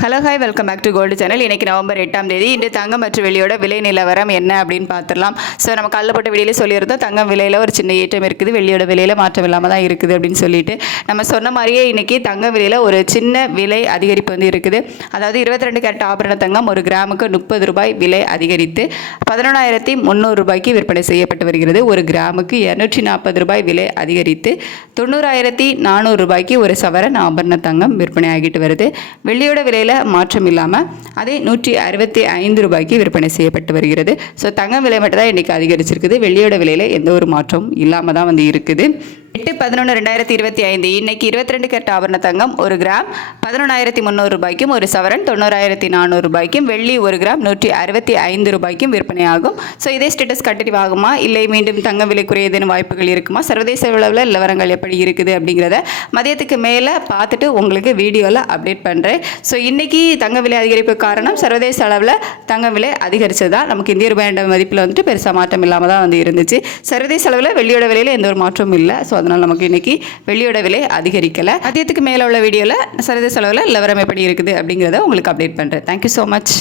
Hello hi welcome back to gold channel இன்றைக்கி November எட்டாம் தேதி. இன்று தங்கம் மற்றும் வெளியோட விலை நிலவரம் என்ன அப்படின்னு பார்த்துடலாம். ஸோ நம்ம கல்லப்பட்ட வெளியில் சொல்லியிருந்தோம். தங்கம் விலையில் ஒரு சின்ன ஏற்றம் இருக்குது. வெளியோட விலையில் மாற்றம் இல்லாமல் தான் இருக்குது அப்படின்னு சொல்லிட்டு. நம்ம சொன்ன மாதிரியே இன்றைக்கி தங்க விலையில் ஒரு சின்ன விலை அதிகரிப்பு வந்து இருக்குது. அதாவது இருபத்தி ரெண்டு கேரட் ஆபரண தங்கம் ஒரு கிராமுக்கு முப்பது ரூபாய் விலை அதிகரித்து பதினொன்றாயிரத்தி முந்நூறு ரூபாய்க்கு விற்பனை செய்யப்பட்டு வருகிறது. ஒரு கிராமுக்கு இரநூற்றி நாற்பது ரூபாய் விலை அதிகரித்து தொண்ணூறாயிரத்தி நானூறு ரூபாய்க்கு ஒரு சவரன் ஆபரண தங்கம் விற்பனை ஆகிட்டு வருது. வெள்ளியோட விலையில் மாற்றம் இல்லாமல் அதே நூற்றி அறுபத்தி ஐந்து ரூபாய்க்கு விற்பனை செய்யப்பட்டு வருகிறது. ஸோ தங்கம் விலை மட்டும் தான் இன்றைக்கி அதிகரிச்சிருக்குது. வெள்ளியோட விலையில் எந்த ஒரு மாற்றமும் இல்லாமல் தான் வந்து இருக்குது. எட்டு பதினொன்று ரெண்டாயிரத்தி இருபத்தி ஐந்து. இன்னைக்கு இருபத்தி ரெண்டு கேரட் ஆபரண தங்கம் ஒரு கிராம் பதினொன்றாயிரத்தி முந்நூறு ரூபாய்க்கும் ஒரு சவரன் தொண்ணூறாயிரத்தி நானூறு ரூபாய்க்கும் வெள்ளி ஒரு கிராம் நூற்றி அறுபத்தி ஐந்து ரூபாய்க்கும் விற்பனையாகும். ஸோ இதே ஸ்டேட்டஸ் கண்டினியூ ஆகுமா? இல்லை மீண்டும் தங்க விலை குறையதுன்னு வாய்ப்புகள் இருக்குமா? சர்வதேச அளவில் நிலவரங்கள் எப்படி இருக்குது அப்படிங்கிறத மதியத்துக்கு மேலே பார்த்துட்டு உங்களுக்கு வீடியோவில் அப்டேட் பண்ணுறேன் ஸோ இன்றைக்கி தங்க விலை அதிகரிப்பு காரணம் சர்வதேச அளவில் தங்க விலை அதிகரித்தது தான் நமக்கு இந்திய ரூபாய் மதிப்பில் வந்துட்டு பெருசாக மாற்றம் இல்லாமல் தான் வந்து இருந்துச்சு. சர்வதேச அளவில் வெள்ளியோட விலையில் எந்த ஒரு மாற்றமும் இல்லை. ஸோ அதனால் நமக்கு இன்றைக்கி வெளியோட விலை அதிகரிக்கலை. மதியத்துக்கு மேலே உள்ள வீடியோவில் சர்வதேச செலவுல நிலவரம் எப்படி இருக்குது அப்படிங்கிறத உங்களுக்கு அப்டேட் பண்ணுறேன் தேங்க்யூ ஸோ மச்